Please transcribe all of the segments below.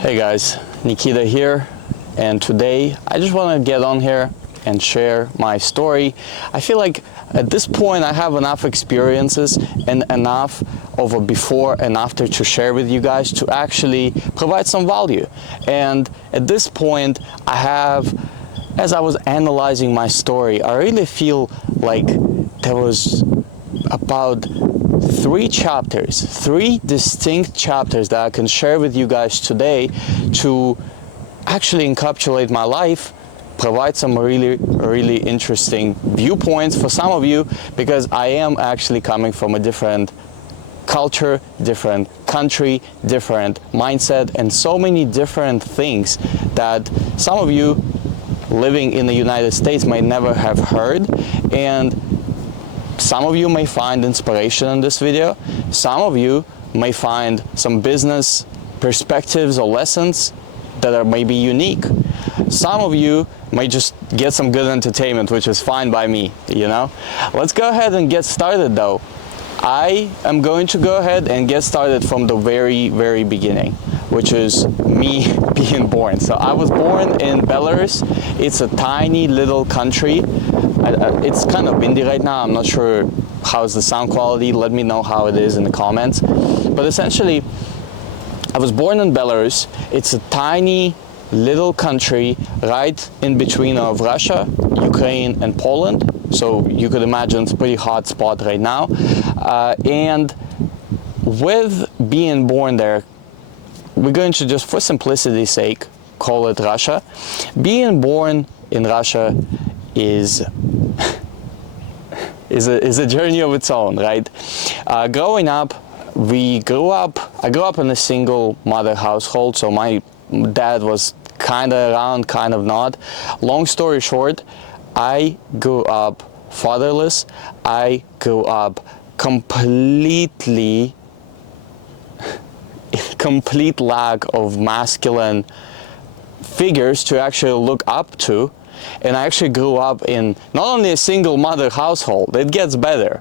Hey guys, Nikita here, and today I just want to get on here and share my story. I feel like at this point I have enough experiences and enough of a before and after to share with you guys to actually provide some value. And at this point I have, as I was analyzing my story, I really feel like there was about three distinct chapters that I can share with you guys today to actually encapsulate my life, provide some really interesting viewpoints for some of you, because I am actually coming from a different culture, different country, different mindset, and so many different things that some of you living in the United States might never have heard. And some of you may find inspiration in this video. Some of you may find some business perspectives or lessons that are maybe unique. Some of you may just get some good entertainment, which is fine by me, you know? Let's go ahead and get started though. I am going to go ahead and get started from the very beginning, which is me being born. So I was born in Belarus. It's a tiny little country. It's kind of windy right now. I'm not sure how's the sound quality. Let me know how it is in the comments. But essentially, I was born in Belarus. It's a tiny little country right in between of Russia, Ukraine, and Poland. So you could imagine it's a pretty hot spot right now. And with being born there, we're going to just, for simplicity's sake, call it Russia. Being born in Russia is a journey of its own, right? Growing up, I grew up in a single mother household, so my dad was kind of around, kind of not. Long story short, I grew up fatherless. I grew up complete lack of masculine figures to actually look up to. And I actually grew up in not only a single mother household, it gets better.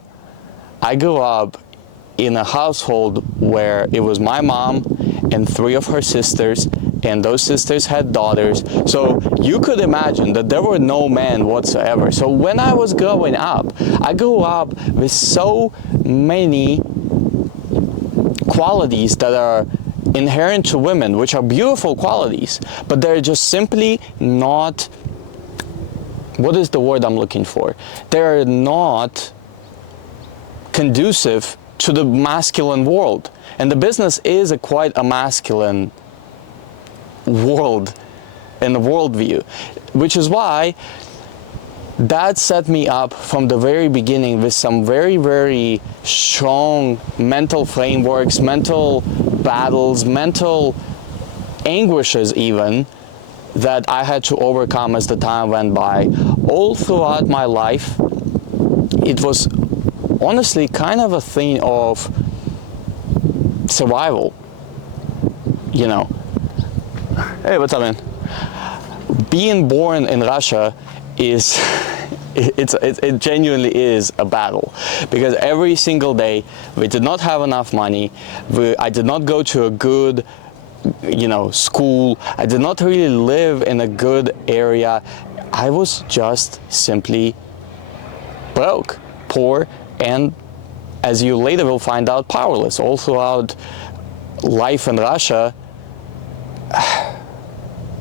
I grew up in a household where it was my mom and three of her sisters, and those sisters had daughters. So you could imagine that there were no men whatsoever. So when I was growing up, I grew up with so many qualities that are inherent to women, which are beautiful qualities, but they're just simply not, what is the word I'm looking for? They're not conducive to the masculine world. And the business is quite a masculine world and a worldview, which is why that set me up from the very beginning with some very strong mental frameworks, mental battles, mental anguishes even, that I had to overcome as the time went by. All throughout my life, it was honestly kind of a thing of survival, you know. Hey, what's up, man? Being born in Russia is, it genuinely is a battle, because every single day we did not have enough money. I did not go to a good, school. I did not really live in a good area. I was just simply broke, poor, and as you later will find out, powerless. All throughout life in Russia,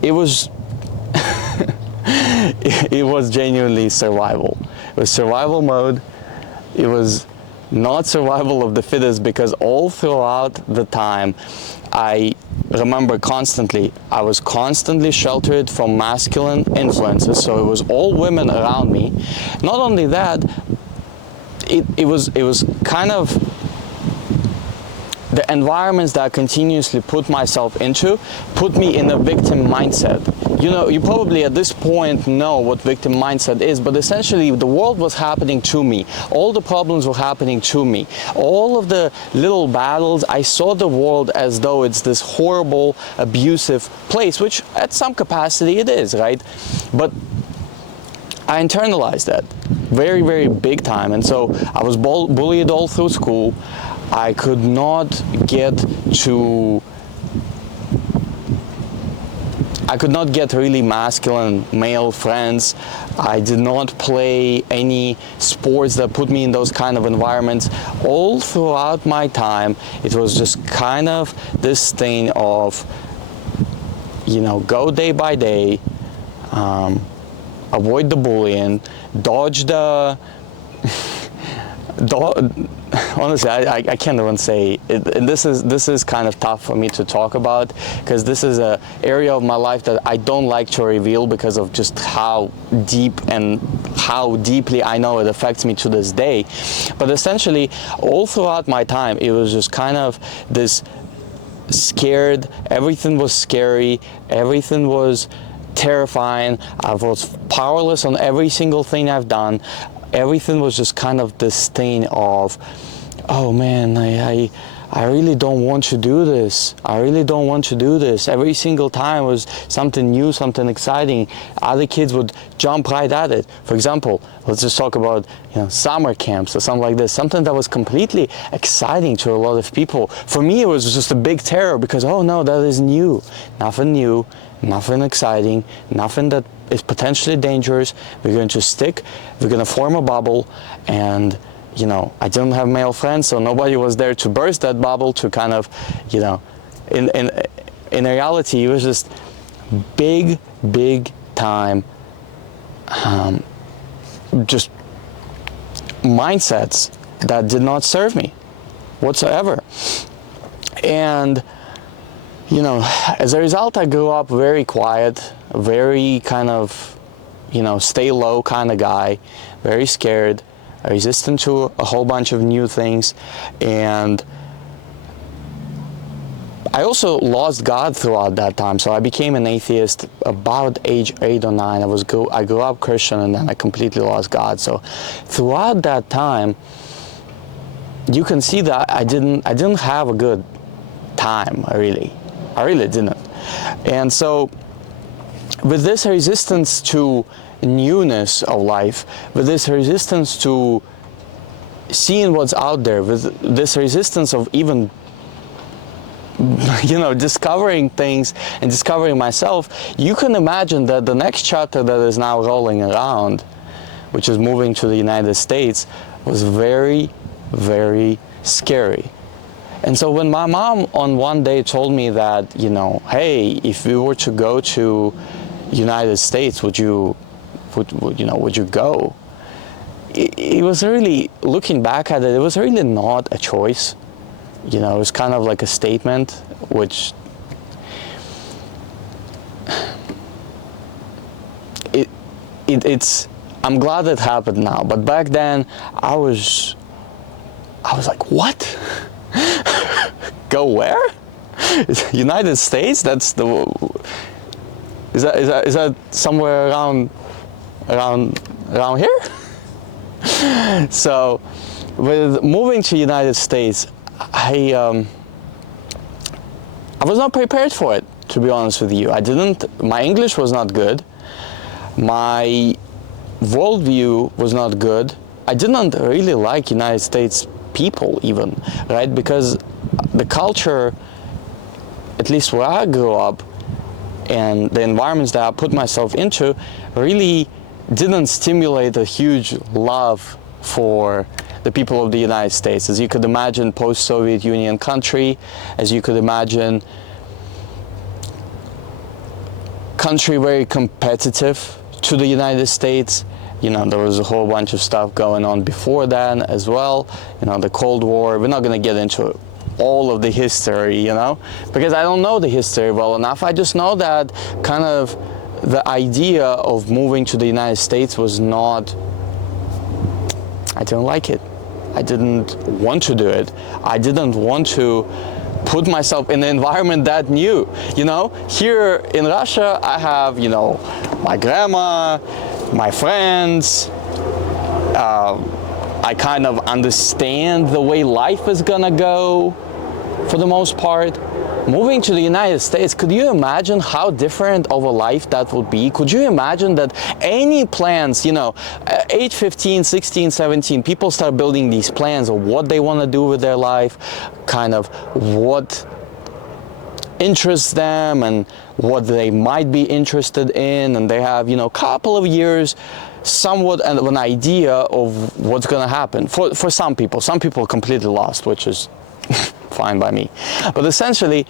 it was it was genuinely survival. It was survival mode. It was not survival of the fittest, because all throughout the time, I remember I was constantly sheltered from masculine influences, so it was all women around me. Not only that, it was kind of the environments that I continuously put myself into put me in a victim mindset. You probably at this point know what victim mindset is, but essentially the world was happening to me. All the problems were happening to me. All of the little battles, I saw the world as though it's this horrible, abusive place, which at some capacity it is, right? But I internalized that very big time, and so I was bullied all through school. I could not get to I could not get really masculine male friends. I did not play any sports that put me in those kind of environments. All throughout my time, it was just kind of this thing of, you know, go day by day, avoid the bullying, dodge the honestly, I can't even say it, and this is kind of tough for me to talk about, because this is an area of my life that I don't like to reveal because of just how deep and how deeply I know it affects me to this day. But essentially, all throughout my time, it was just kind of this scared, everything was scary, everything was terrifying, I was powerless on every single thing I've done. Everything was just kind of this thing of, oh man, I really don't want to do this. I really don't want to do this. Every single time was something new, something exciting. Other kids would jump right at it. For example, let's just talk about, you know, summer camps or something like this. Something that was completely exciting to a lot of people. For me, it was just a big terror because, oh no, that is new. Nothing new, nothing exciting, nothing that is potentially dangerous. We're going to stick, we're going to form a bubble, and you know, I didn't have male friends, so nobody was there to burst that bubble, to kind of, you know, in reality, it was just big time, just mindsets that did not serve me whatsoever. And you know, as a result, I grew up very quiet, very kind of, you know, stay low kind of guy, very scared, resistant to a whole bunch of new things. And I also lost God throughout that time. So I became an atheist about age 8 or 9. I grew up Christian, and then I completely lost God. So throughout that time, you can see that I didn't have a good time, I really didn't. And so with this resistance to newness of life, with this resistance to seeing what's out there, with this resistance of even, you know, discovering things and discovering myself, you can imagine that the next chapter that is now rolling around, which is moving to the United States, was very scary. And so when my mom on one day told me that, you know, hey, if we were to go to United States, would you go? It was really, looking back at it, it was really not a choice. You know, it was kind of like a statement, which it's, I'm glad it happened now, but back then I was like, what? Go where? United States? That's the. Is that somewhere around here? So, with moving to United States, I was not prepared for it, to be honest with you. My English was not good. My worldview was not good. I didn't really like United States people even, right? Because the culture, at least where I grew up, and the environments that I put myself into, really didn't stimulate a huge love for the people of the United States. As you could imagine, post-Soviet Union country, as you could imagine, country very competitive to the United States. You know, there was a whole bunch of stuff going on before then as well. You know, the Cold War. We're not going to get into all of the history, you know, because I don't know the history well enough. I just know that kind of the idea of moving to the United States was not, I didn't like it. I didn't want to do it. I didn't want to put myself in an environment that new. You know, here in Russia, I have, you know, my grandma, my friends, I kind of understand the way life is gonna go for the most part. Moving to the United States, could you imagine how different of a life that would be? Could you imagine that any plans, you know, age 15, 16, 17, people start building these plans of what they want to do with their life, kind of what interests them and what they might be interested in, and they have, you know, couple of years somewhat of an idea of what's going to happen. For some people are completely lost, which is fine by me. But essentially,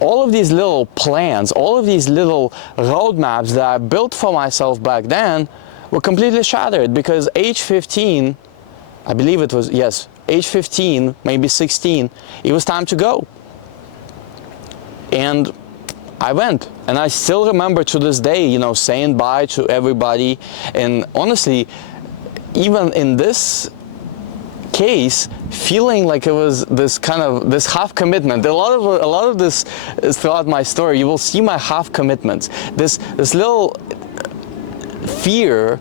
all of these little plans, all of these little roadmaps that I built for myself back then were completely shattered, because age 15, I believe it was, yes, age 15, maybe 16, it was time to go. And I went, and I still remember to this day, you know, saying bye to everybody. And honestly, even in this case, feeling like it was this kind of this half commitment. A lot of this is throughout my story. You will see my half commitments. This little fear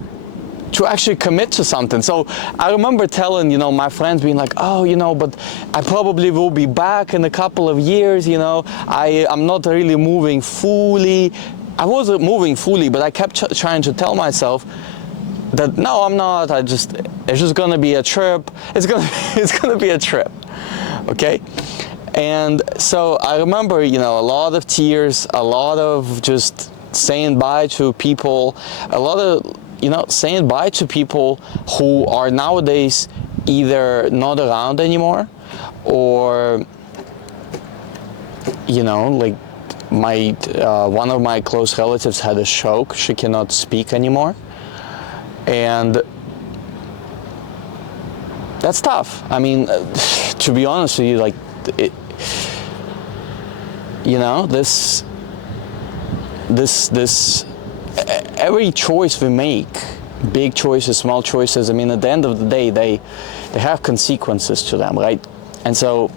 to actually commit to something. So I remember telling, you know, my friends, being like, oh, you know, but I probably will be back in a couple of years, you know, I'm not really moving fully. I wasn't moving fully, but I kept trying to tell myself that no, I'm not. It's just gonna be a trip. It's gonna be a trip, okay? And so I remember, you know, a lot of tears, a lot of just saying bye to people, a lot of, you know, saying bye to people who are nowadays either not around anymore, or, you know, like one of my close relatives had a stroke. She cannot speak anymore, and that's tough. I mean, to be honest with you, like, you know, this every choice we make, big choices, small choices, I mean, at the end of the day, they have consequences to them, right? And so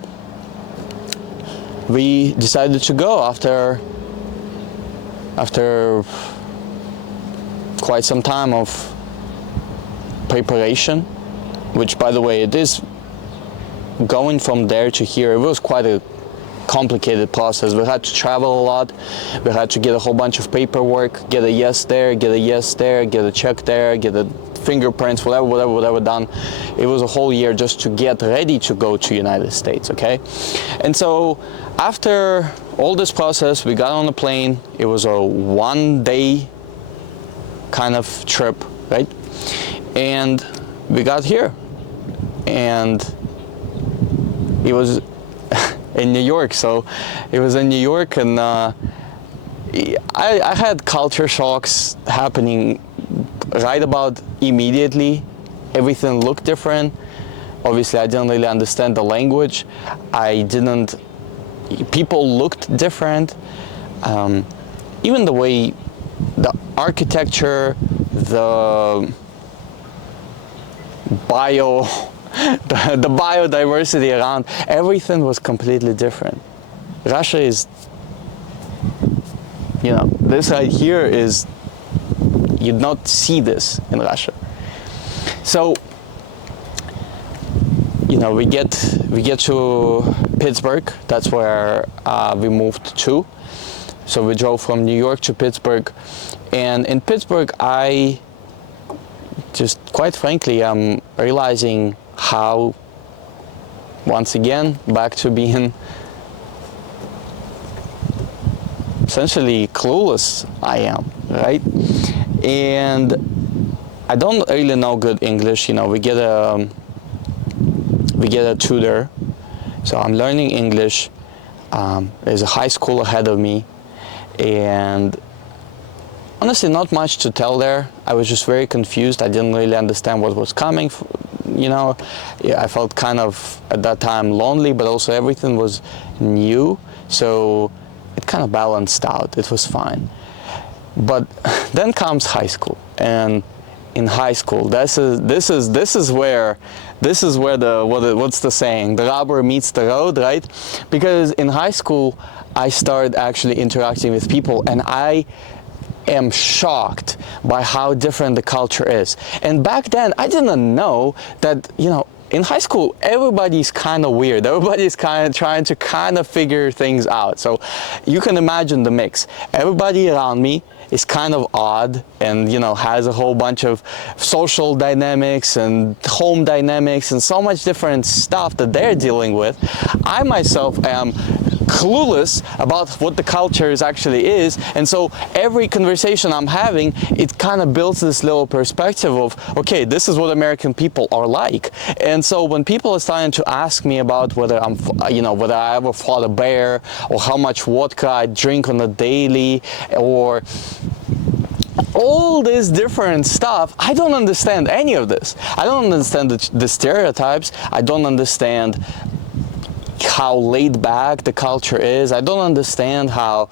we decided to go after quite some time of preparation, which, by the way, it is going from there to here. It was quite a complicated process. We had to travel a lot. We had to get a whole bunch of paperwork, get a yes there, get a yes there, get a check there, get a fingerprints, whatever done. It was a whole year just to get ready to go to United States, okay? And so after all this process, we got on a plane. It was a one-day kind of trip, right? And we got here, and it was in New York. So it was in New York, and I had culture shocks happening right about immediately. Everything looked different. Obviously, I didn't really understand the language. People looked different. Even the way, the architecture, the the biodiversity around, everything was completely different. Russia is, you know, this right here is, you'd not see this in Russia. So, you know, we get to Pittsburgh. That's where we moved to. So we drove from New York to Pittsburgh, and in Pittsburgh, I just, quite frankly, I'm realizing how, once again, back to being essentially clueless I am, right? And I don't really know good English. You know, we get a tutor, so I'm learning English. There's a high school ahead of me, and honestly, not much to tell there. I was just very confused. I didn't really understand what was coming. You know, yeah, I felt kind of at that time lonely, but also everything was new, so it kind of balanced out. It was fine. But then comes high school, and in high school, this is where what's the saying? The rubber meets the road, right? Because in high school, I started actually interacting with people, and I am shocked by how different the culture is. And back then, I didn't know that, you know, in high school, everybody's kind of weird. Everybody's kind of trying to kind of figure things out. So you can imagine the mix. Everybody around me is kind of odd, and, you know, has a whole bunch of social dynamics and home dynamics and so much different stuff that they're dealing with. I myself am clueless about what the culture is actually is. And so every conversation I'm having, it kind of builds this little perspective of, okay, this is what American people are like. And so when people are starting to ask me about whether whether I ever fought a bear, or how much vodka I drink on a daily, or all this different stuff, I don't understand any of this. I don't understand the stereotypes. I don't understand how laid back the culture is. I don't understand how,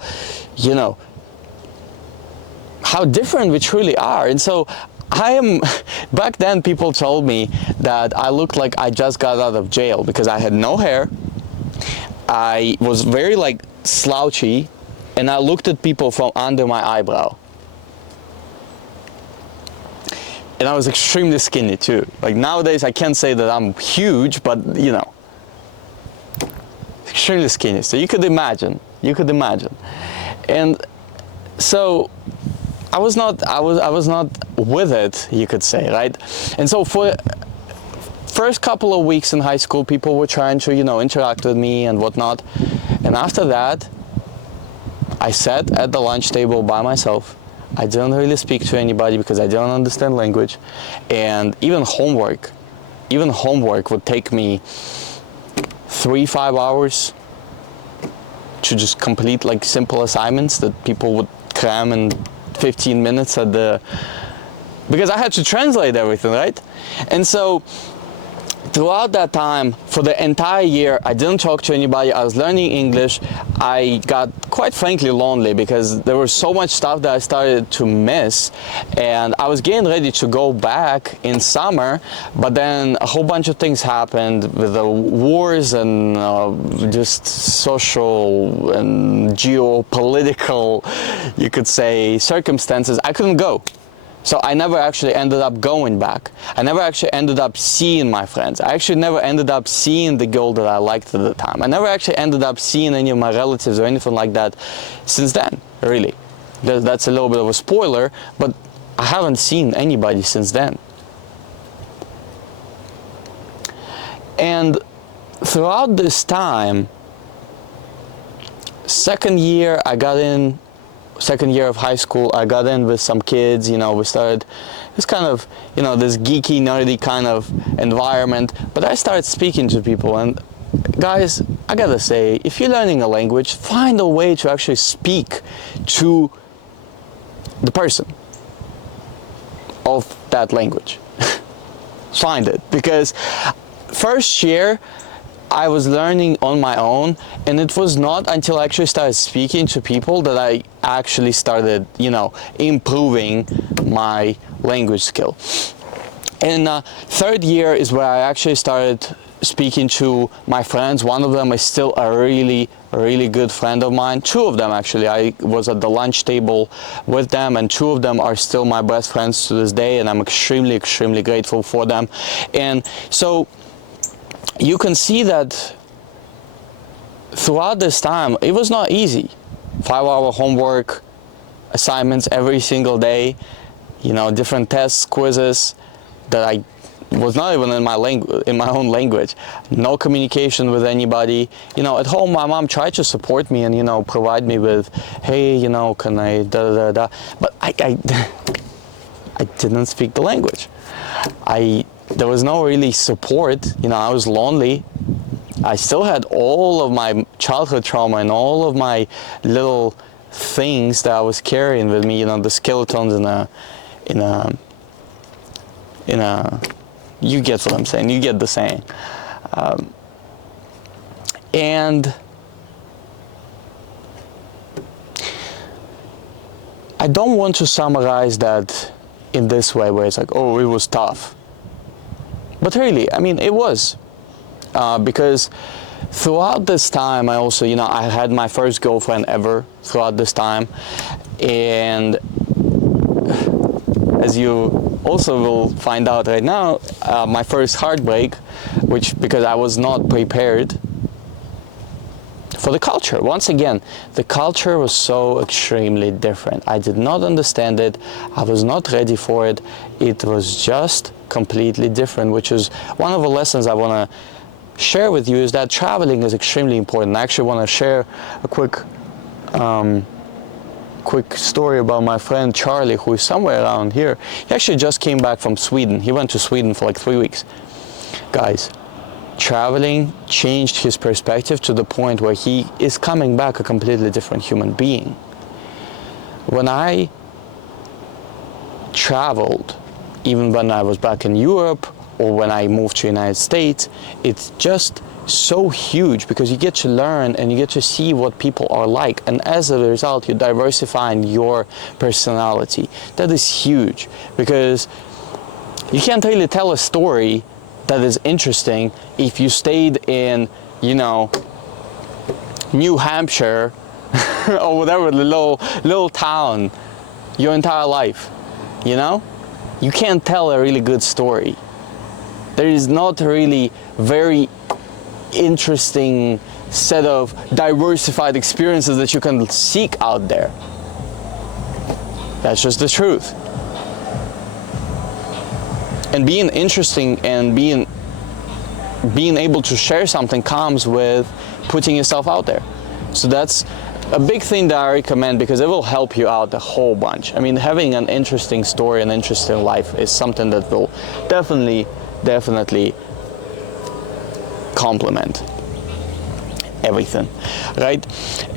how different we truly are. And so back then people told me that I looked like I just got out of jail because I had no hair. I was very slouchy, and I looked at people from under my eyebrow. And I was extremely skinny too. Nowadays I can't say that I'm huge, but extremely skinny. So you could imagine. And so I was not with it, you could say, right? And so for first couple of weeks in high school, people were trying to, interact with me and whatnot. And after that, I sat at the lunch table by myself. I didn't really speak to anybody because I didn't understand language. And even homework would take me 3-5 hours to just complete simple assignments that people would cram in 15 minutes because I had to translate everything, right? And so throughout that time, for the entire year, I didn't talk to anybody. I was learning English. I got, quite frankly, lonely because there was so much stuff that I started to miss. And I was getting ready to go back in summer, but then a whole bunch of things happened with the wars and just social and geopolitical, you could say, circumstances. I couldn't go. So I never actually ended up going back. I never actually ended up seeing my friends. I actually never ended up seeing the girl that I liked at the time. I never actually ended up seeing any of my relatives or anything like that since then, really. That's a little bit of a spoiler, but I haven't seen anybody since then. And throughout this time, second year of high school, I got in with some kids, we started this kind of, this geeky, nerdy kind of environment, but I started speaking to people. And guys, I gotta say, if you're learning a language, find a way to actually speak to the person of that language. Find it, because first year, I was learning on my own, and it was not until I actually started speaking to people that I actually started, improving my language skill. And third year is where I actually started speaking to my friends. One of them is still a really good friend of mine. Two of them, actually, I was at the lunch table with them, and two of them are still my best friends to this day, and I'm extremely grateful for them. And so you can see that throughout this time, it was not easy. 5-hour homework, assignments every single day, different tests, quizzes that I was not even in my own language. No communication with anybody. At home, my mom tried to support me and, provide me with, hey, can I da-da-da-da. But I didn't speak the language. There was no really support. I was lonely. I still had all of my childhood trauma and all of my little things that I was carrying with me, the skeletons in a you get what I'm saying, you get the saying. And I don't want to summarize that in this way where it's oh, it was tough. But really, it was. Because throughout this time, I also, I had my first girlfriend ever throughout this time. And as you also will find out right now, my first heartbreak, because I was not prepared for the culture. Once again, the culture was so extremely different. I did not understand it. I was not ready for it. It was just completely different, which is one of the lessons I want to share with you is that traveling is extremely important. I actually want to share a quick story about my friend Charlie, who is somewhere around here. He actually just came back from Sweden. He went to Sweden for like 3 weeks. Guys, traveling changed his perspective to the point where he is coming back a completely different human being. When I traveled, even when I was back in Europe or when I moved to the United States, it's just so huge because you get to learn and you get to see what people are like, and as a result you diversify in your personality. That is huge because you can't really tell a story that is interesting if you stayed in, you know, New Hampshire or whatever, the little town your entire life. You know, you can't tell a really good story. There is not really very interesting set of diversified experiences that you can seek out there. That's just the truth. And being interesting and being able to share something comes with putting yourself out there. So that's a big thing that I recommend because it will help you out a whole bunch. I mean, having an interesting story, an interesting life is something that will definitely complement everything, right?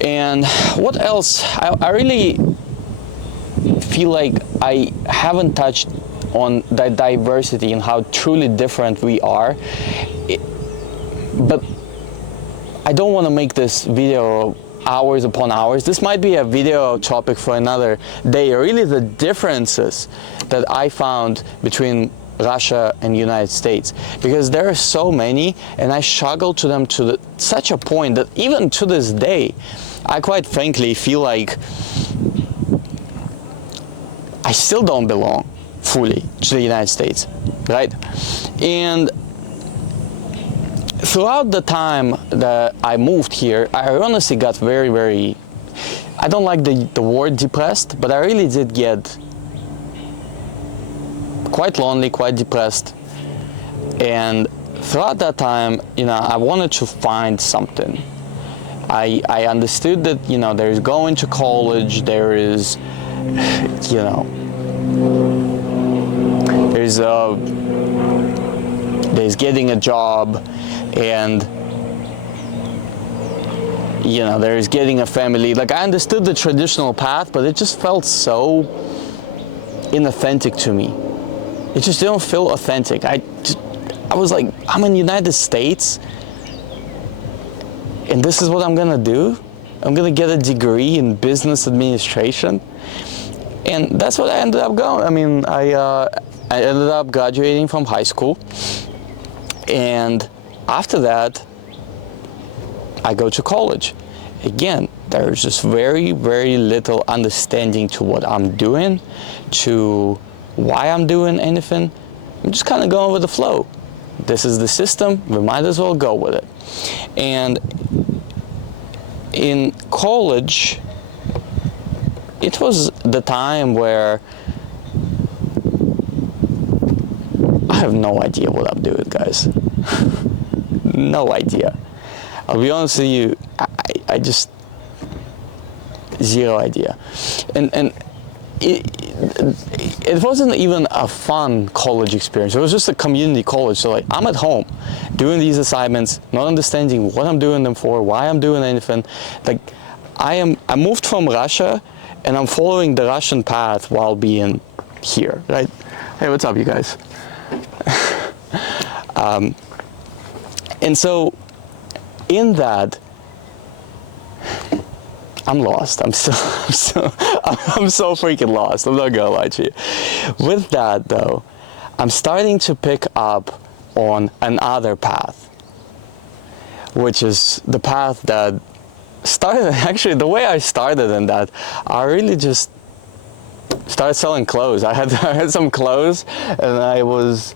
And what else? I really feel like I haven't touched on the diversity and how truly different we are. But I don't want to make this video hours upon hours. This might be a video topic for another day. Really, the differences that I found between Russia and United States, because there are so many, and I struggle to them to such a point that even to this day, I quite frankly feel like I still don't belong fully to the United States, right? And throughout the time that I moved here, I honestly got very, I don't like the word depressed, but I really did get quite lonely, quite depressed. And throughout that time, you know, I wanted to find something. I understood that, you know, there's going to college, there is, you know, there's getting a job, and you know, there's getting a family. Like, I understood the traditional path, but it just felt so inauthentic to me. It just didn't feel authentic. I was like, I'm in the United States and this is what I'm gonna do? I'm gonna get a degree in business administration? And that's what I ended up going. I mean, I ended up graduating from high school, and after that, I go to college. Again, there's just very little understanding to what I'm doing, to why I'm doing anything. I'm just kind of going with the flow. This is the system, we might as well go with it. And in college, it was the time where I have no idea what I'm doing, guys. No idea. I'll be honest with you, I just, zero idea. And it wasn't even a fun college experience. It was just a community college. So like, I'm at home doing these assignments, not understanding what I'm doing them for, why I'm doing anything. Like, I moved from Russia and I'm following the Russian path while being here, right? Hey, what's up, you guys? And so in that, I'm lost. I'm so freaking lost. I'm not gonna lie to you. With that though, I'm starting to pick up on another path, which is the path that started, actually the way I started in that, I really just started selling clothes. I had some clothes and I was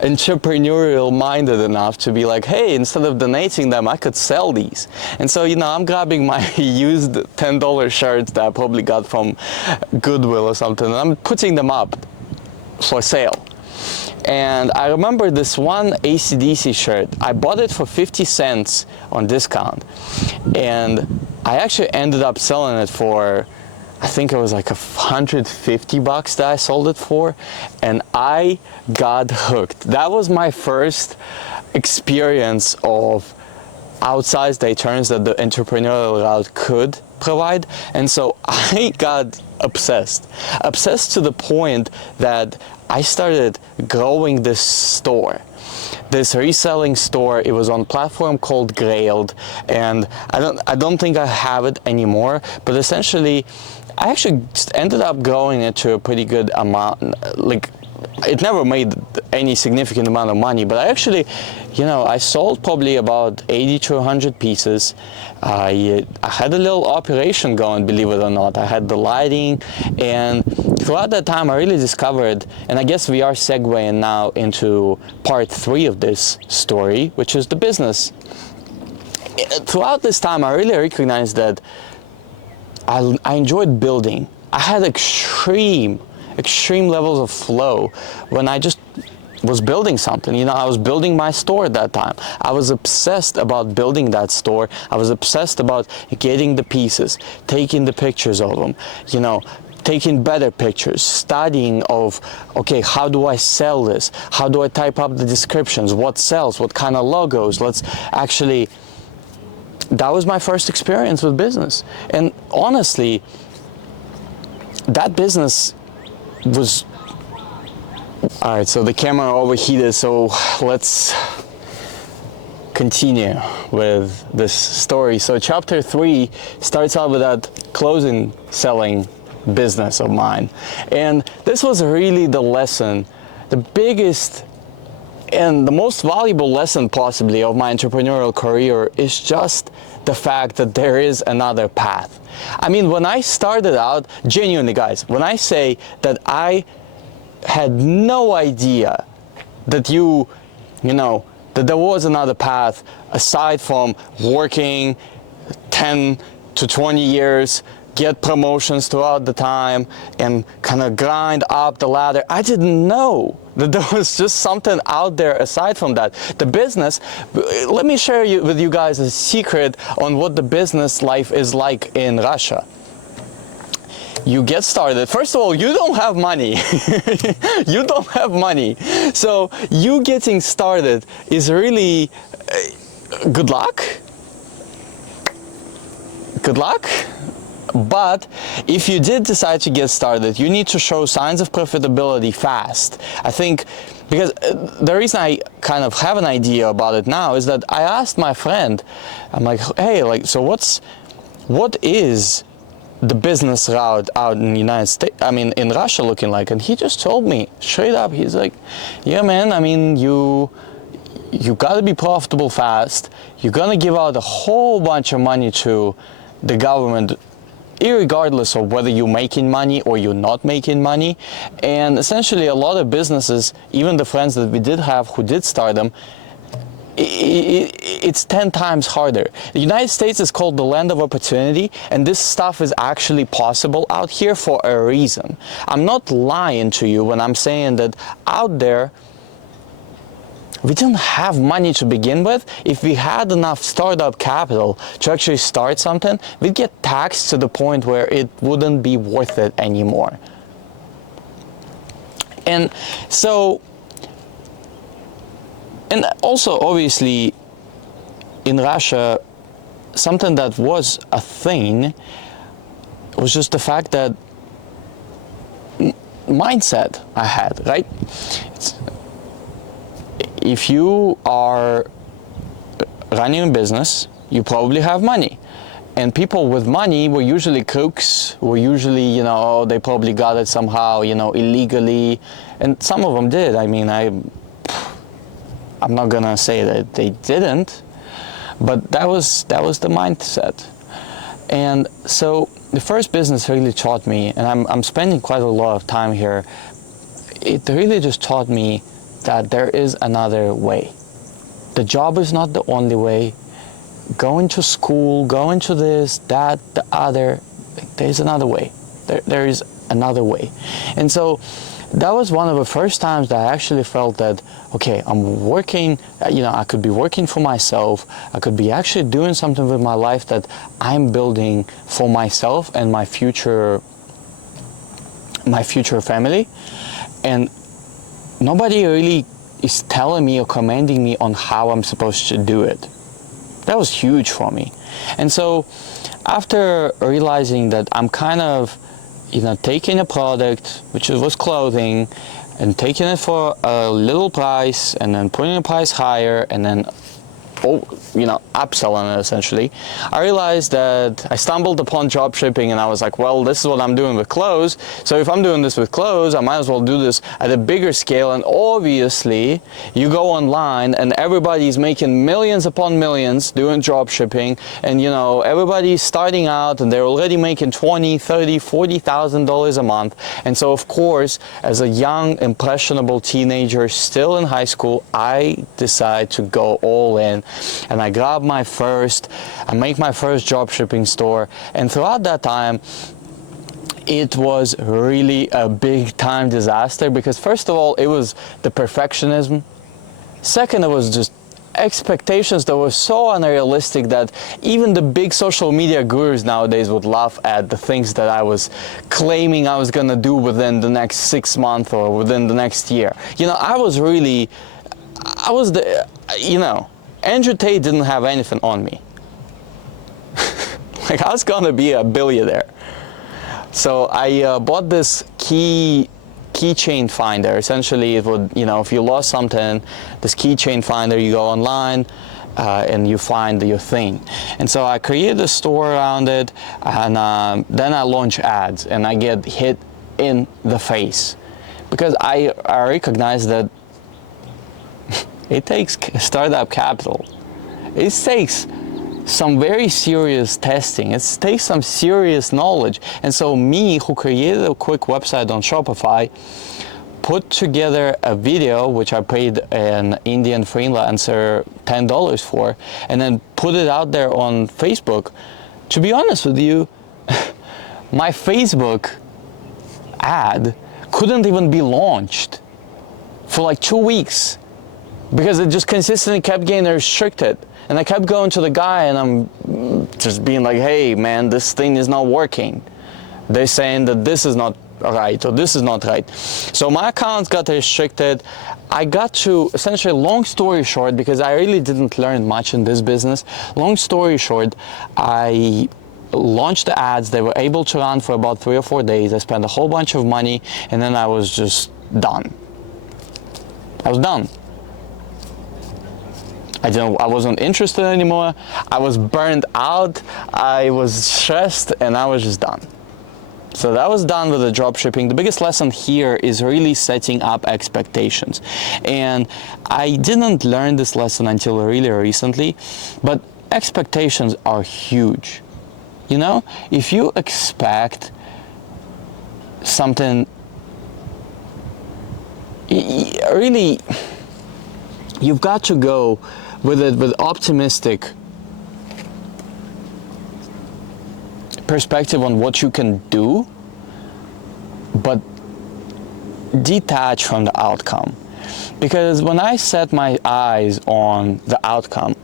entrepreneurial minded enough to be like, hey, instead of donating them, I could sell these. And so, you know, I'm grabbing my used $10 shirts that I probably got from Goodwill or something, and I'm putting them up for sale. And I remember this one AC/DC shirt. I bought it for 50 cents on discount. And I actually ended up selling it for, I think it was like $150 that I sold it for. And I got hooked. That was my first experience of outsized returns that the entrepreneurial route could provide. And so I got obsessed to the point that I started growing this store, this reselling store. It was on a platform called Grailed, and I don't think I have it anymore, but essentially I actually ended up growing it to a pretty good amount. Like, it never made any significant amount of money, but I actually, I sold probably about 80 to 100 pieces. I had a little operation going, believe it or not. I had the lighting, and throughout that time I really discovered, and I guess we are segueing now into part 3 of this story, which is the business. Throughout this time I really recognized that I enjoyed building. I had extreme levels of flow when I just was building something. I was building my store at that time. I was obsessed about building that store. I was obsessed about getting the pieces, taking the pictures of them, taking better pictures, studying of, okay, how do I sell this? How do I type up the descriptions? What sells? What kind of logos? That was my first experience with business. And honestly, that business was, all right, so the camera overheated, so let's continue with this story. So chapter 3 starts out with that clothing selling business of mine. And this was really the lesson, the biggest and the most valuable lesson possibly of my entrepreneurial career is just the fact that there is another path. I mean, when I started out, genuinely guys, when I say that I had no idea that that there was another path aside from working 10 to 20 years, get promotions throughout the time, and kind of grind up the ladder. I didn't know that there was just something out there aside from that. The business, let me share with you guys a secret on what the business life is like in Russia. You get started. First of all, you don't have money. You don't have money. So you getting started is really good luck. Good luck. But if you did decide to get started, you need to show signs of profitability fast. I think, because the reason I kind of have an idea about it now is that I asked my friend, I'm like, hey, so what is the business route out in the United States, in Russia looking like? And he just told me straight up, he's like, yeah, man, you gotta be profitable fast. You're gonna give out a whole bunch of money to the government, irregardless of whether you're making money or you're not making money. And essentially a lot of businesses, even the friends that we did have who did start them, it's 10 times harder. The United States is called the land of opportunity, and this stuff is actually possible out here for a reason. I'm not lying to you when I'm saying that out there we didn't have money to begin with. If we had enough startup capital to actually start something, we'd get taxed to the point where it wouldn't be worth it anymore. And so, and also obviously in Russia, something that was a thing was just the fact that mindset I had, right? If you are running a business, you probably have money. And people with money were usually crooks, were usually, they probably got it somehow, illegally. And some of them did. I mean, I'm not gonna say that they didn't, but that was the mindset. And so the first business really taught me, and I'm spending quite a lot of time here, it really just taught me that there is another way. The job is not the only way. Going to school, going to this, that, the other, there's another way. There is another way. And so that was one of the first times that I actually felt that, okay, I'm working, I could be working for myself. I could be actually doing something with my life that I'm building for myself and my future family. And nobody really is telling me or commanding me on how I'm supposed to do it. That was huge for me. And so after realizing that I'm kind of, taking a product, which was clothing, and taking it for a little price, and then putting the price higher, and then upselling it essentially, I realized that I stumbled upon drop shipping, and I was like, well, this is what I'm doing with clothes. So if I'm doing this with clothes, I might as well do this at a bigger scale. And obviously, you go online and everybody's making millions upon millions doing drop shipping, and everybody's starting out and they're already making $20,000, $30,000, $40,000 a month. And so of course, as a young, impressionable teenager still in high school, I decide to go all in. And I make my first drop shipping store. And throughout that time, it was really a big time disaster, because first of all, it was the perfectionism. Second, it was just expectations that were so unrealistic that even the big social media gurus nowadays would laugh at the things that I was claiming I was gonna do within the next 6 months or within the next year. Andrew Tate didn't have anything on me. Like, I was gonna be a billionaire. So I bought this keychain finder. Essentially, it would, if you lost something, this keychain finder, you go online and you find your thing. And so I created a store around it, and then I launch ads, and I get hit in the face, because I recognize that it takes startup capital. It takes some very serious testing. It takes some serious knowledge. And so me, who created a quick website on Shopify, put together a video, which I paid an Indian freelancer $10 for, and then put it out there on Facebook. To be honest with you, my Facebook ad couldn't even be launched for like 2 weeks, because it just consistently kept getting restricted. And I kept going to the guy, and I'm just being like, hey man, this thing is not working. They're saying that this is not right, or this is not right. So my accounts got restricted. I got to, essentially, long story short, because I really didn't learn much in this business, long story short, I launched the ads. They were able to run for about 3 or 4 days. I spent a whole bunch of money, and then I was just done. I was done. I wasn't interested anymore. I was burned out. I was stressed, and I was just done. So that was done with the drop shipping. The biggest lesson here is really setting up expectations. And I didn't learn this lesson until really recently, but expectations are huge. If you expect something, really, you've got to go with it with optimistic perspective on what you can do, but detach from the outcome. Because when I set my eyes on the outcome,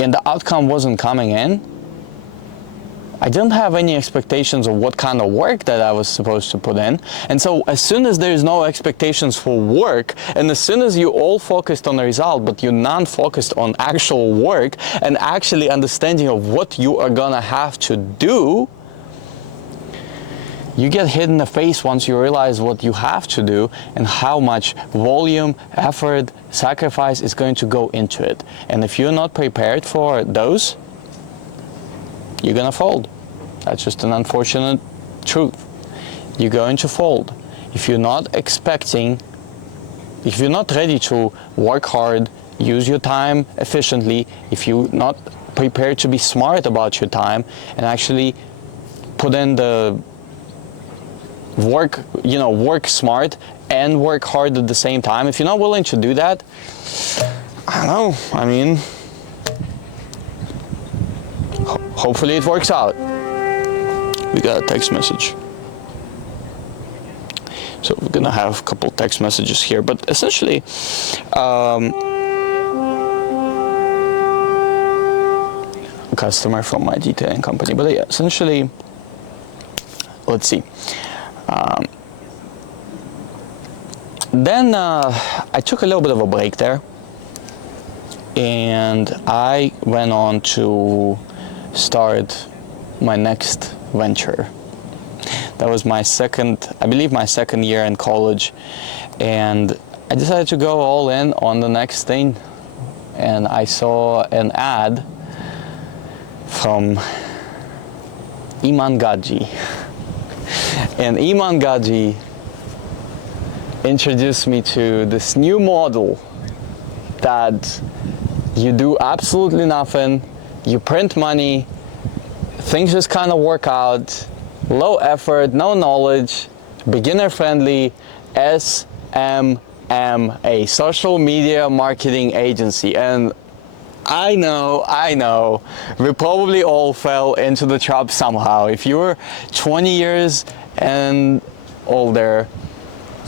and the outcome wasn't coming in, I didn't have any expectations of what kind of work that I was supposed to put in. And so as soon as there's no expectations for work, and as soon as you all focused on the result, but you're non-focused on actual work and actually understanding of what you are gonna have to do, you get hit in the face once you realize what you have to do and how much volume, effort, sacrifice is going to go into it. And if you're not prepared for those, you're gonna fold. That's just an unfortunate truth. You're going to fold. If you're not ready to work hard, use your time efficiently, if you're not prepared to be smart about your time and actually put in the work, work smart and work hard at the same time, if you're not willing to do that, I don't know, hopefully it works out. We got a text message. So we're gonna have a couple text messages here, but essentially, customer from my detailing company. But yeah, essentially, let's see. Then I took a little bit of a break there, and I went on to start my next venture. That was my second, I believe my second year in college, and I decided to go all in on the next thing. And I saw an ad from Iman Gadzhi, and Iman Gadzhi introduced me to this new model that you do absolutely nothing, you print money, things just kind of work out, low effort, no knowledge, beginner friendly, SMMA, social media marketing agency. And I know, we probably all fell into the trap somehow. If you're 20 years and older,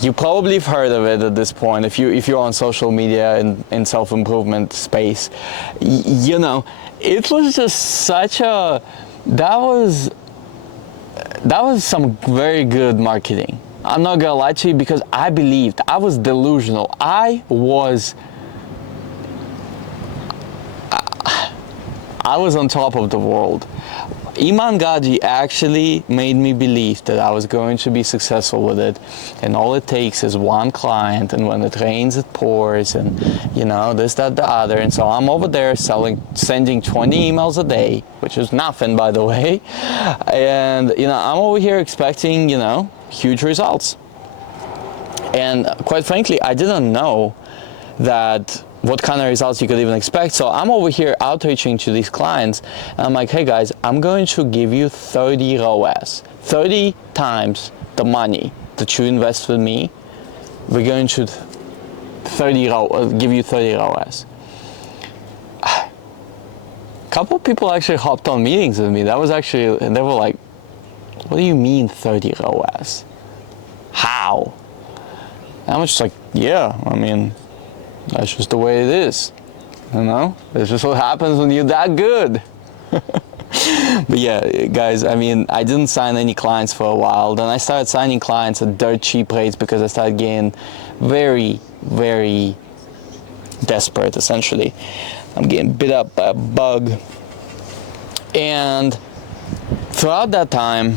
you probably have heard of it at this point. If you're on social media in self-improvement space, you know, it was just such a, that was some very good marketing. I'm not gonna lie to you, because I believed, I was delusional. I was on top of the world. Iman Gadzhi actually made me believe that I was going to be successful with it, and all it takes is one client, and when it rains it pours, and you know, this, that, the other. And so I'm over there sending 20 emails a day, which is nothing, by the way, and you know, I'm over here expecting, you know, huge results. And quite frankly, I didn't know that what kind of results you could even expect. So I'm over here outreaching to these clients, and I'm like, hey guys, I'm going to give you 30 ROAS, 30 times the money that you invest with me. We're going to give you 30 ROAS. A couple people actually hopped on meetings with me. That was actually, and they were like, what do you mean 30 ROAS? How? And I'm just like, yeah, I mean, that's just the way it is, you know? It's just what happens when you're that good. But yeah, guys, I mean, I didn't sign any clients for a while. Then I started signing clients at dirt cheap rates because I started getting very, very desperate, essentially. I'm getting bit up by a bug. And throughout that time,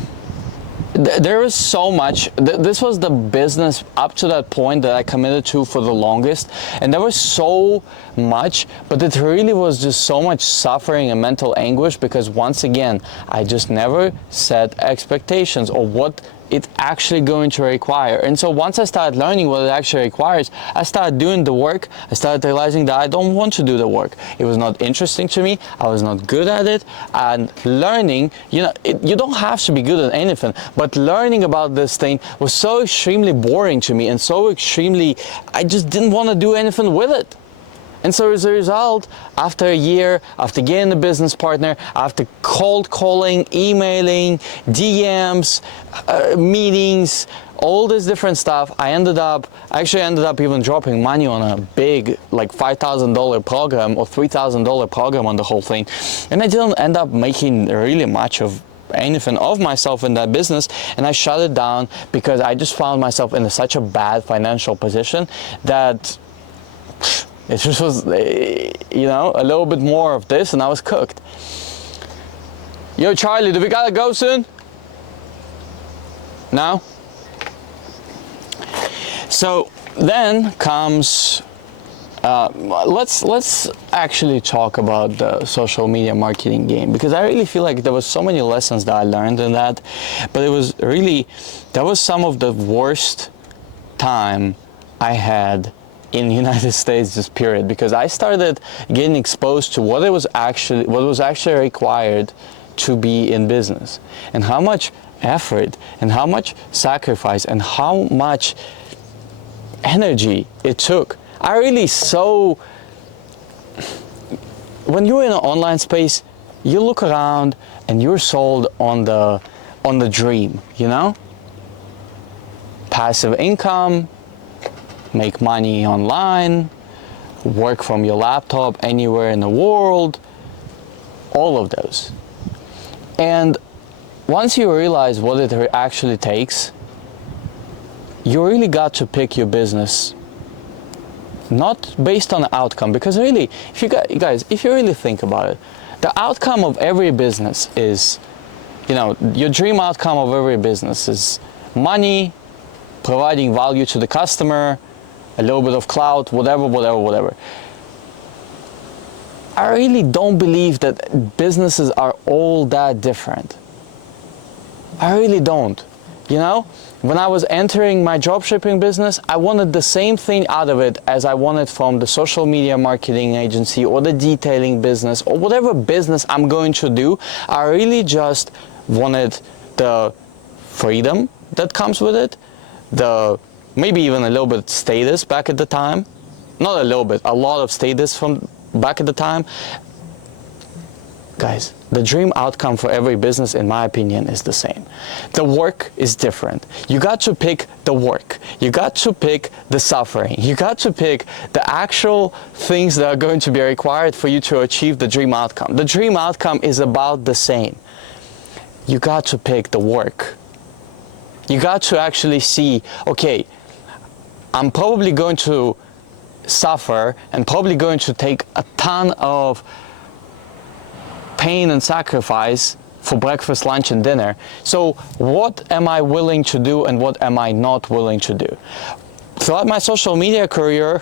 there was so much. This was the business up to that point that I committed to for the longest, and there was so much, but it really was just so much suffering and mental anguish, because once again, I just never set expectations or what it's actually going to require. And so once I started learning what it actually requires, I started doing the work. I started realizing that I don't want to do the work. It was not interesting to me. I was not good at it. And learning, you know, you don't have to be good at anything, but learning about this thing was so extremely boring to me, and so extremely, I just didn't want to do anything with it. And so as a result, after a year, after getting a business partner, after cold calling, emailing, DMs, meetings, all this different stuff, I actually ended up even dropping money on a big, like $5,000 program or $3,000 program on the whole thing. And I didn't end up making really much of anything of myself in that business, and I shut it down because I just found myself in such a bad financial position that it just was, you know, a little bit more of this and I was cooked. Yo, Charlie, do we gotta go soon? No? So then comes, let's actually talk about the social media marketing game, because I really feel like there was so many lessons that I learned in that, but it was really, that was some of the worst time I had in the United States, just period, because I started getting exposed to what was actually required to be in business, and how much effort and how much sacrifice and how much energy it took. I really when you're in an online space, you look around and you're sold on the dream, you know? passive income, make money online, work from your laptop anywhere in the world, all of those. And once you realize what it actually takes, you really got to pick your business not based on the outcome, because really, if you guys, if you really think about it, the outcome of every business is, your dream outcome of every business is money, providing value to the customer, a little bit of clout, whatever. I really don't believe that businesses are all that different. I really don't. When I was entering my dropshipping business, I wanted the same thing out of it as I wanted from the social media marketing agency or the detailing business or whatever business I'm going to do. I really just wanted the freedom that comes with it, maybe even a little bit status back at the time. Not a little bit, a lot of status from back at the time. Guys, the dream outcome for every business, in my opinion, is the same. The work is different. You got to pick the work. You got to pick the suffering. You got to pick the actual things that are going to be required for you to achieve the dream outcome. The dream outcome is about the same. You got to pick the work. You got to actually see, okay, I'm probably going to suffer and probably going to take a ton of pain and sacrifice for breakfast, lunch, and dinner. So what am I willing to do and what am I not willing to do? Throughout my social media career,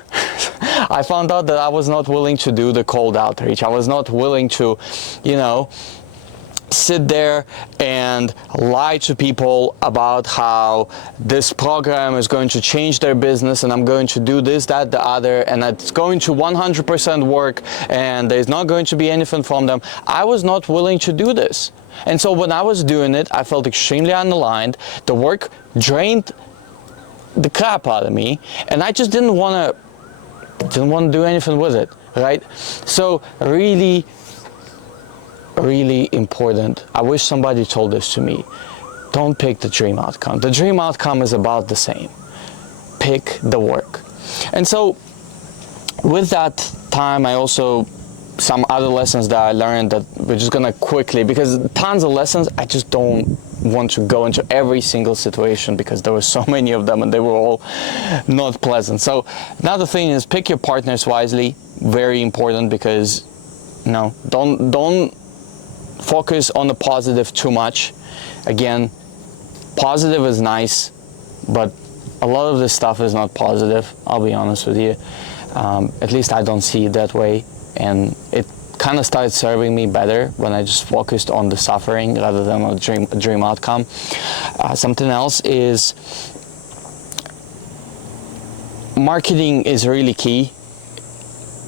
I found out that I was not willing to do the cold outreach. I was not willing to, sit there and lie to people about how this program is going to change their business and I'm going to do this, that, the other, and it's going to 100% work and there's not going to be anything from them. I was not willing to do this. And so when I was doing it, I felt extremely unaligned. The work drained the crap out of me and I just didn't want to do anything with it, right? So really important. I wish somebody told this to me. Don't pick the dream outcome. The dream outcome is about the same. Pick the work. And so with that time, I also, some other lessons that I learned that we're just gonna quickly, because tons of lessons, I just don't want to go into every single situation because there were so many of them and they were all not pleasant. So another thing is pick your partners wisely. Very important, because don't focus on the positive too much. Again, positive is nice, but a lot of this stuff is not positive, I'll be honest with you. At least I don't see it that way, and it kind of started serving me better when I just focused on the suffering rather than a dream outcome. Something else is marketing is really key.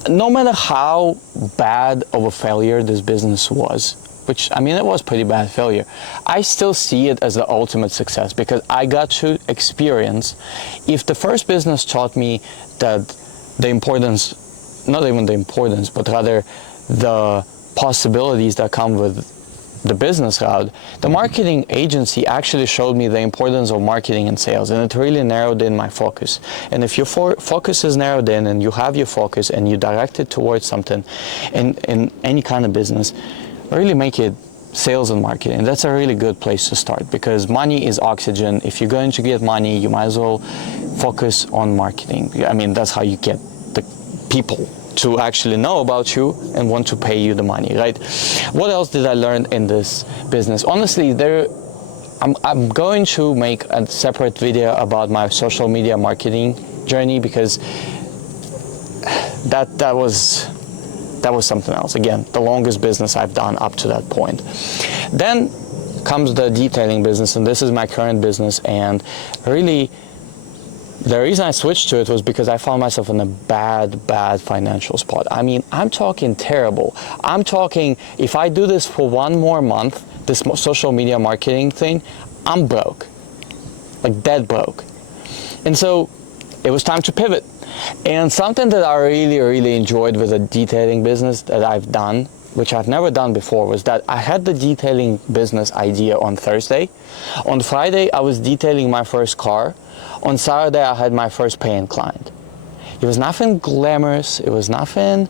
No matter how bad of a failure this business was, which, it was pretty bad failure, I still see it as the ultimate success because I got to experience. If the first business taught me that the importance, not even the importance, but rather the possibilities that come with the business route, the marketing agency actually showed me the importance of marketing and sales, and it really narrowed in my focus. And if your focus is narrowed in and you have your focus and you direct it towards something in any kind of business, really make it sales and marketing. That's a really good place to start because money is oxygen. If you're going to get money, you might as well focus on marketing. That's how you get the people to actually know about you and want to pay you the money, right? What else did I learn in this business? Honestly, I'm going to make a separate video about my social media marketing journey because that was something else. Again, the longest business I've done up to that point. Then comes the detailing business, and this is my current business, and really the reason I switched to it was because I found myself in a bad financial spot. I'm talking terrible. I'm talking, if I do this for one more month, this social media marketing thing, I'm broke, like dead broke. And so it was time to pivot. And something that I really enjoyed with the detailing business that I've done which I've never done before, was that I had the detailing business idea on Thursday. On Friday, I was detailing my first car. On Saturday, I had my first paying client. It was nothing glamorous. It was nothing,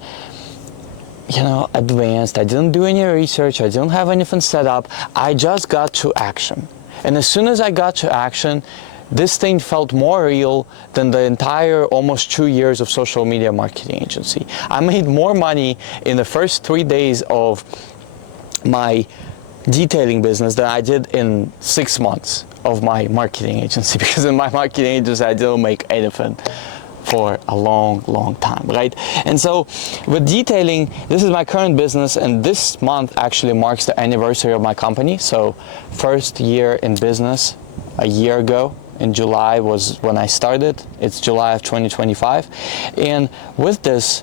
advanced. I didn't do any research. I didn't have anything set up. I just got to action. And as soon as I got to action, this thing felt more real than the entire almost 2 years of social media marketing agency. I made more money in the first 3 days of my detailing business than I did in 6 months of my marketing agency, because in my marketing agency I didn't make anything for a long time, right? And so with detailing, this is my current business, and this month actually marks the anniversary of my company. So first year in business a year ago. In July was when I started. It's July of 2025. And with this,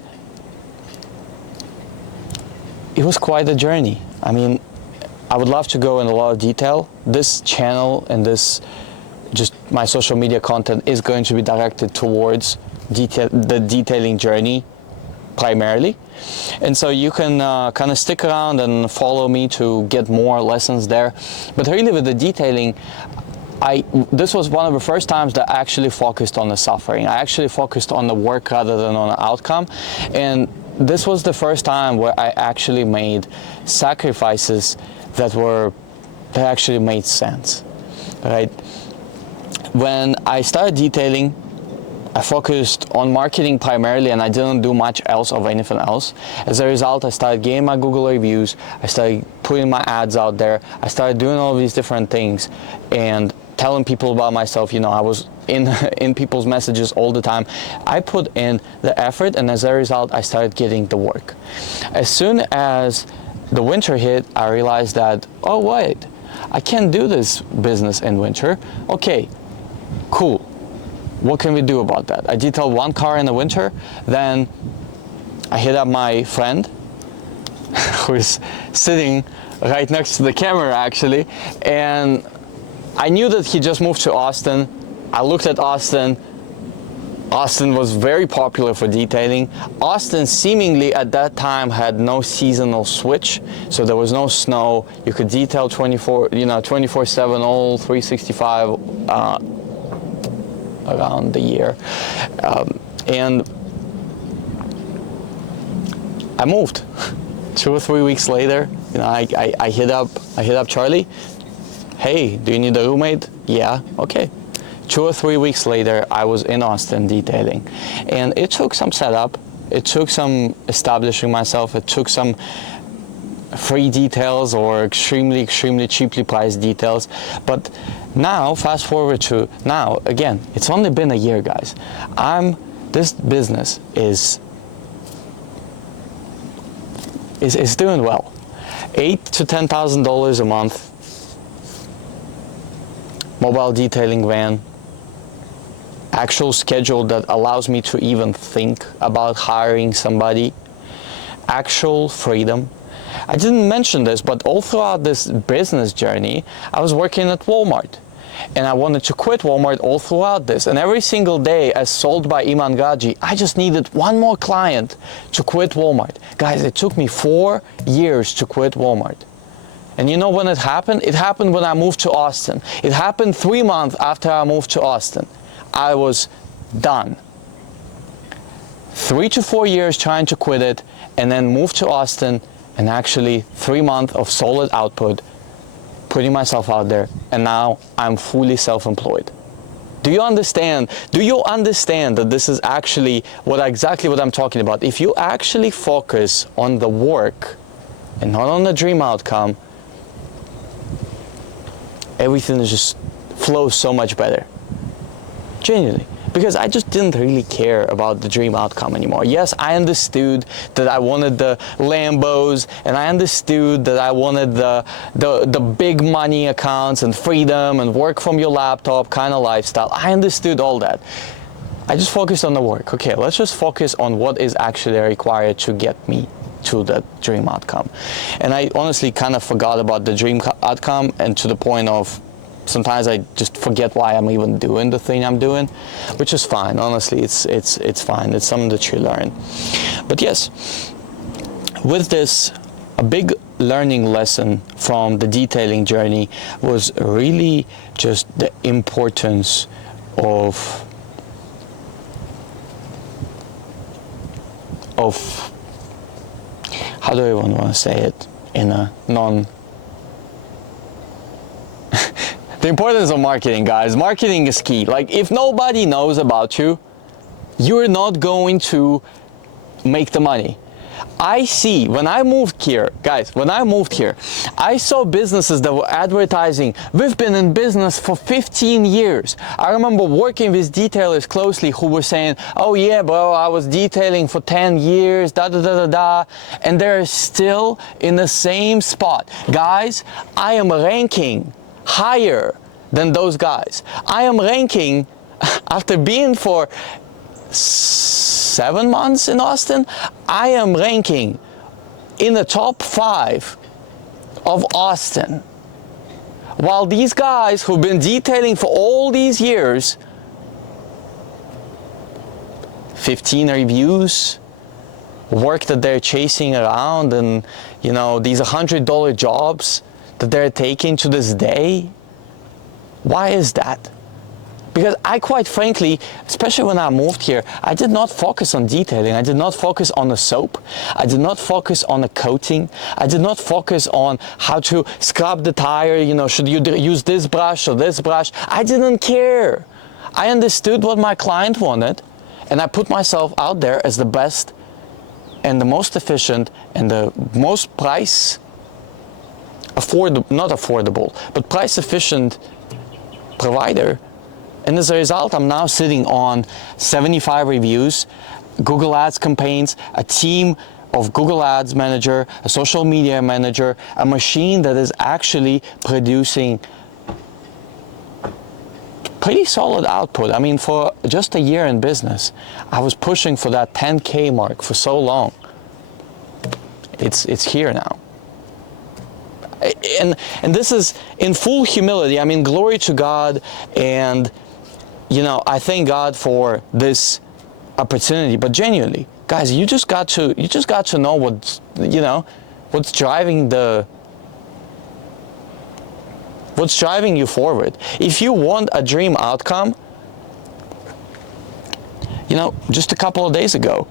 it was quite a journey. I mean, I would love to go in a lot of detail. This channel and this, just my social media content, is going to be directed towards the detailing journey primarily. And so you can kind of stick around and follow me to get more lessons there. But really with the detailing, this was one of the first times that I actually focused on the suffering. I actually focused on the work rather than on the outcome. And this was the first time where I actually made sacrifices that actually made sense, right? When I started detailing, I focused on marketing primarily, and I didn't do much else of anything else. As a result, I started getting my Google reviews, I started putting my ads out there, I started doing all these different things and telling people about myself. I was in people's messages all the time. I put in the effort, and as a result, I started getting the work. As soon as the winter hit, I realized that, oh wait, I can't do this business in winter. Okay, cool. What can we do about that? I detailed one car in the winter, then I hit up my friend who is sitting right next to the camera actually, and I knew that he just moved to Austin. I looked at Austin. Austin was very popular for detailing. Austin seemingly at that time had no seasonal switch, so there was no snow. You could detail 24/7, all 365 around the year. And I moved. 2 or 3 weeks later, I hit up Charlie. Hey, do you need a roommate? Yeah, okay. 2 or 3 weeks later, I was in Austin detailing. And it took some setup. It took some establishing myself. It took some free details or extremely cheaply priced details. But now, fast forward to now, again, it's only been a year, guys. This business is doing well. $8,000 to $10,000 a month. Mobile detailing van, actual schedule that allows me to even think about hiring somebody, actual freedom. I didn't mention this, but all throughout this business journey, I was working at Walmart, and I wanted to quit Walmart all throughout this. And every single day, as sold by Iman Gaji, I just needed one more client to quit Walmart. Guys, it took me 4 years to quit Walmart. And you know when it happened? It happened when I moved to Austin. It happened 3 months after I moved to Austin. I was done. 3 to 4 years trying to quit it, and then moved to Austin, and actually 3 months of solid output, putting myself out there, and now I'm fully self-employed. Do you understand? Do you understand that this is actually exactly what I'm talking about? If you actually focus on the work and not on the dream outcome, everything just flows so much better. Genuinely. Because I just didn't really care about the dream outcome anymore. Yes, I understood that I wanted the Lambos, and I understood that I wanted the big money accounts and freedom and work from your laptop kind of lifestyle. I understood all that. I just focused on the work. Okay, let's just focus on what is actually required to get me to that dream outcome. And I honestly kind of forgot about the dream outcome, and to the point of sometimes I just forget why I'm even doing the thing I'm doing, which is fine. Honestly, it's fine. It's something that you learn. But yes, with this, a big learning lesson from the detailing journey was really just the importance of how do I want to say it in a the importance of marketing, guys. Marketing is key. Like, if nobody knows about you, you're not going to make the money. I see, when I moved here, guys, I saw businesses that were advertising, we've been in business for 15 years. I remember working with detailers closely who were saying, oh yeah, bro, I was detailing for 10 years, da da da da da, and they're still in the same spot. Guys, I am ranking higher than those guys. I am ranking, after being for 7 months in Austin, I am ranking in the top 5 of Austin. While these guys who've been detailing for all these years, 15 reviews, work that they're chasing around, and you know, these $100 jobs that they're taking to this day. Why is that? Because I, quite frankly, especially when I moved here, I did not focus on detailing. I did not focus on the soap. I did not focus on the coating. I did not focus on how to scrub the tire, you know, should you use this brush or this brush. I didn't care. I understood what my client wanted, and I put myself out there as the best and the most efficient and the most price efficient provider. And as a result, I'm now sitting on 75 reviews, Google Ads campaigns, a team of Google Ads manager, a social media manager, a machine that is actually producing pretty solid output. I mean, for just a year in business, I was pushing for that 10K mark for so long. It's here now. And this is in full humility. I mean, glory to God, and you know, I thank God for this opportunity. But genuinely, guys, you just got to know what's driving you forward. If you want a dream outcome, you know, just a couple of days ago,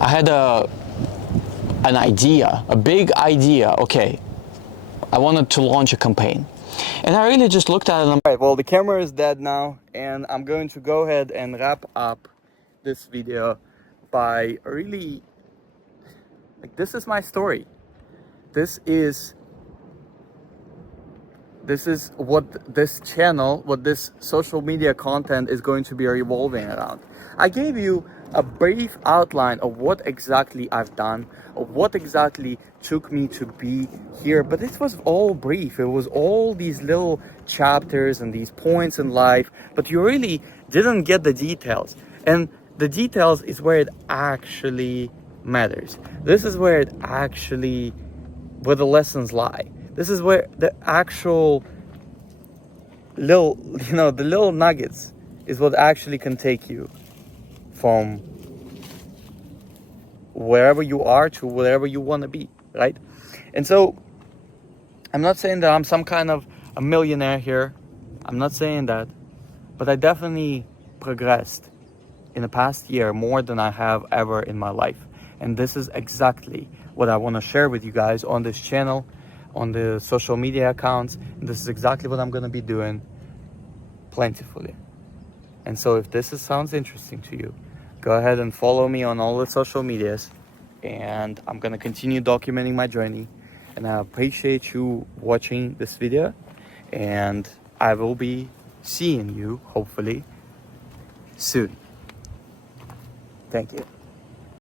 I had an idea, a big idea. Okay, I wanted to launch a campaign. And I really just looked at it and I'm right, well, the camera is dead now, and I'm going to go ahead and wrap up this video by really, like, this is my story. This is what this channel, what this social media content is going to be revolving around. I gave you a brief outline of what exactly I've done, of what exactly took me to be here, but this was all brief. It was all these little chapters and these points in life, but you really didn't get the details. And the details is where it actually matters. This is where where the lessons lie. This is where the actual the little nuggets is what actually can take you from wherever you are to wherever you want to be, right? And so I'm not saying that I'm some kind of a millionaire here. I'm not saying that, but I definitely progressed in the past year more than I have ever in my life. And this is exactly what I want to share with you guys on this channel, on the social media accounts. And this is exactly what I'm going to be doing plentifully. And so if this sounds interesting to you, go ahead and follow me on all the social medias, and I'm going to continue documenting my journey. And I appreciate you watching this video, and I will be seeing you hopefully soon. Thank you.